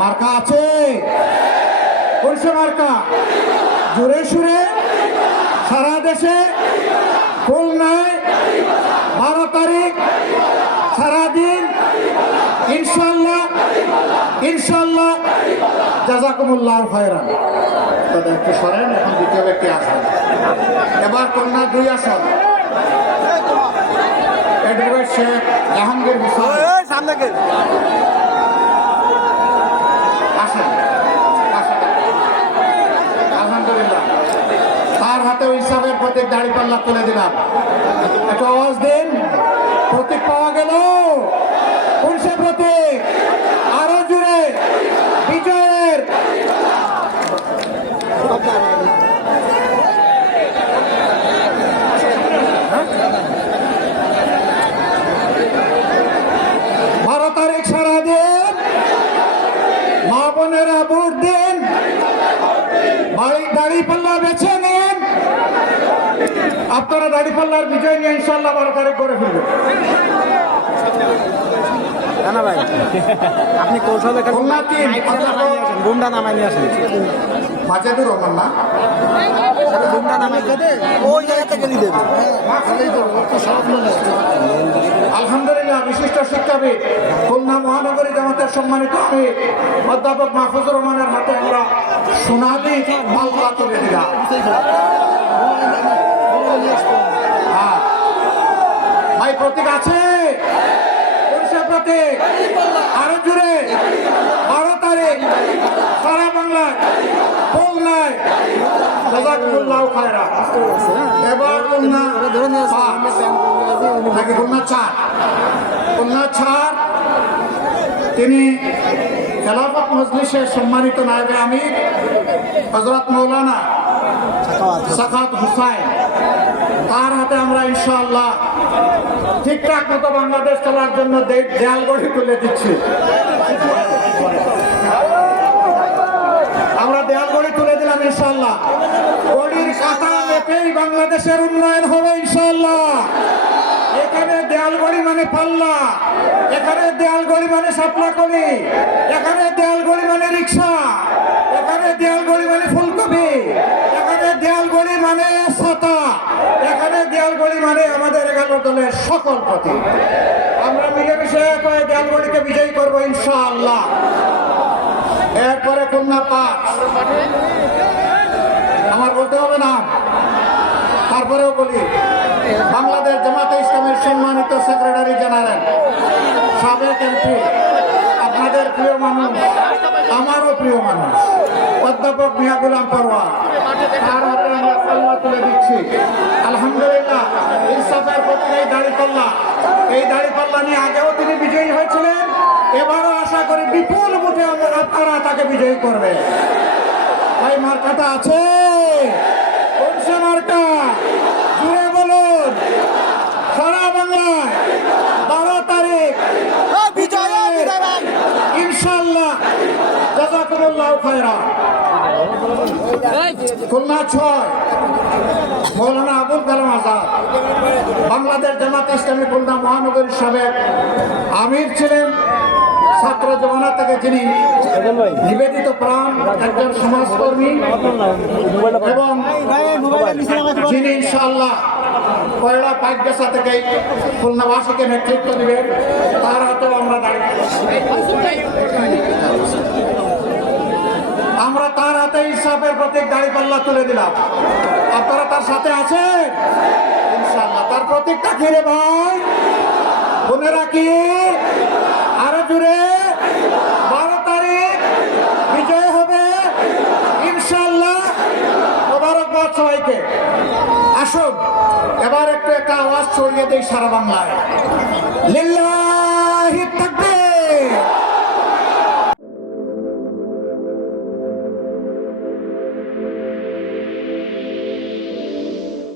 মার্কা আছে, কোনসে মার্কা? জোরে সুরে সারা দেশে খুলনায় 12 তারিখ সারাদিন ইনশাল্লাহ ইনশাল্লাহ। জাযাকুমুল্লাহ খায়রান। তবে একটু সরেন, এখন দ্বিতীয় ব্যক্তি আসেন। এবার কন্যা 2 আসন, অ্যাডভোকেট শেখ জাহাঙ্গীর হোসেন আসেন। আলহামদুলিল্লাহ, তার হাতে ইনসাফের প্রতীক দাঁড়িপাল্লা তুলে দিলাম। একটু আওয়াজ দিন, প্রতীক পাওয়া গেল। কোন সে প্রতীক? আরো জুড়ে বিজয়ের তারিখ সারাদিন মা বোনেরা ভোট দিন, দাঁড়িপাল্লা বেছে নিন। আপনারা দাঁড়িপাল্লার বিজয় নিয়ে ইনশাল্লাহ 12 তারিখ করে ফেলবেন। না ভাই, আপনি কৌশলে গুন্ডা নামাই নিয়ে আসেন। মাজাদুর রহমান না, গুন্ডা নামাই ওই জায়গা থেকে নিয়ে দেবে। আলহামদুলিল্লাহ, বিশিষ্ট শিক্ষাবিদ খুলনা মহানগরী জামাতের সম্মানিত আমি অধ্যাপক মাহফুজুর রহমানের হাতে আমরা সোনালী মালপা তুলে দিলাম। ভাই প্রতীক আছে, প্রতীক আরো জুড়ে 12 তারিখ সারা বাংলায় খুলনায়। জাযাকুমুল্লাহ খায়রান। এবার খুলনা নাকি খুলনা 4, খুলনা 4 তিনি খেলাফত মজলিসের সম্মানিত নায়েবে আমির হযরত মাওলানা সাখাওয়াত হোসাইন, তার হাতে আমরা ইনশাআল্লাহ ঠিকঠাক মতো বাংলাদেশ চলার জন্য দেয়াল গড়ি তুলে দিচ্ছি। আমরা দেয়াল গড়ি তুলে দিলাম ইনশাআল্লাহ। গড়ির কাঁটা মেপেই বাংলাদেশের উন্নয়ন হবে ইনশাআল্লাহ। এখানে দেয়াল গড়ি মানে পাল্লা, এখানে দেয়াল গড়ি মানে সাপলাকলি, এখানে দেয়াল গড়ি মানে রিক্সা, এখানে দেয়াল গড়ি মানে ফুলকপি, এখানে দেয়াল গড়ি মানে ছাতা, এখানে দেয়াল গড়ি মানে আমাদের 11 দলের সকল প্রতীক। আমরা মিলেমিশে দেয়াল গড়িকে বিজয়ী করবো ইনশাআল্লাহ। এরপরে খুলনা 5, আমার বলতে হবে না, তারপরেও বলি, বাংলাদেশ জামাতে ইসলামের সম্মানিত সেক্রেটারি জেনারেল সাবেক এমপি, আপনাদের প্রিয় মানুষ, আমারও প্রিয় মানুষ, অধ্যাপক মিয়া গোলাম পরোয়ার, তার হাতে আমরা পাল্লা তুলে দিচ্ছি। আলহামদুলিল্লাহ, ইনসাফের প্রতীক এই দাঁড়িপাল্লা, এই দাঁড়িপাল্লা নিয়ে আগেও তিনি বিজয়ী হয়েছিলেন। এবারও আশা করি বিপুল ভোটে আপনারা তাকে বিজয়ী করবে। ভাই মার্কাটা আছে, কোন সে মার্কা? জুড়ে বলুন। সারা বাংলায় 12 তারিখ ইনশাআল্লাহ। জাযাকুমুল্লাহ খায়রান। খুলনা 6 মৌলানা আবুল কালাম আজাদ, বাংলাদেশ জামাতে ইসলামী খুলনা মহানগরীর সাবেক আমির ছিলেন। ছাত্র জমানা থেকে যিনি নিবেদিত প্রাণ একজন সমাজকর্মী এবং যিনি ইনশাআল্লাহ পয়লা পাইকগাছা থেকে খুলনাবাসীকে নেতৃত্ব দিবেন, তার হাতেও আমরা দাঁড়িয়ে, আমরা তার হাতে ইনসাফের প্রতীক দাঁড়িপাল্লা তুলে দিলাম। আপনারা তার সাথে আছেন ইনশাআল্লাহ। তার প্রতীকটা কি রে ভাই? মনে রাখি, আরো জুড়ে 12 তারিখ বিজয় হবে ইনশাআল্লাহ। মোবারকবাদ সবাইকে। আসুন এবার একটু একটা আওয়াজ ছড়িয়ে দেই সারা বাংলায়। লিল্লাহ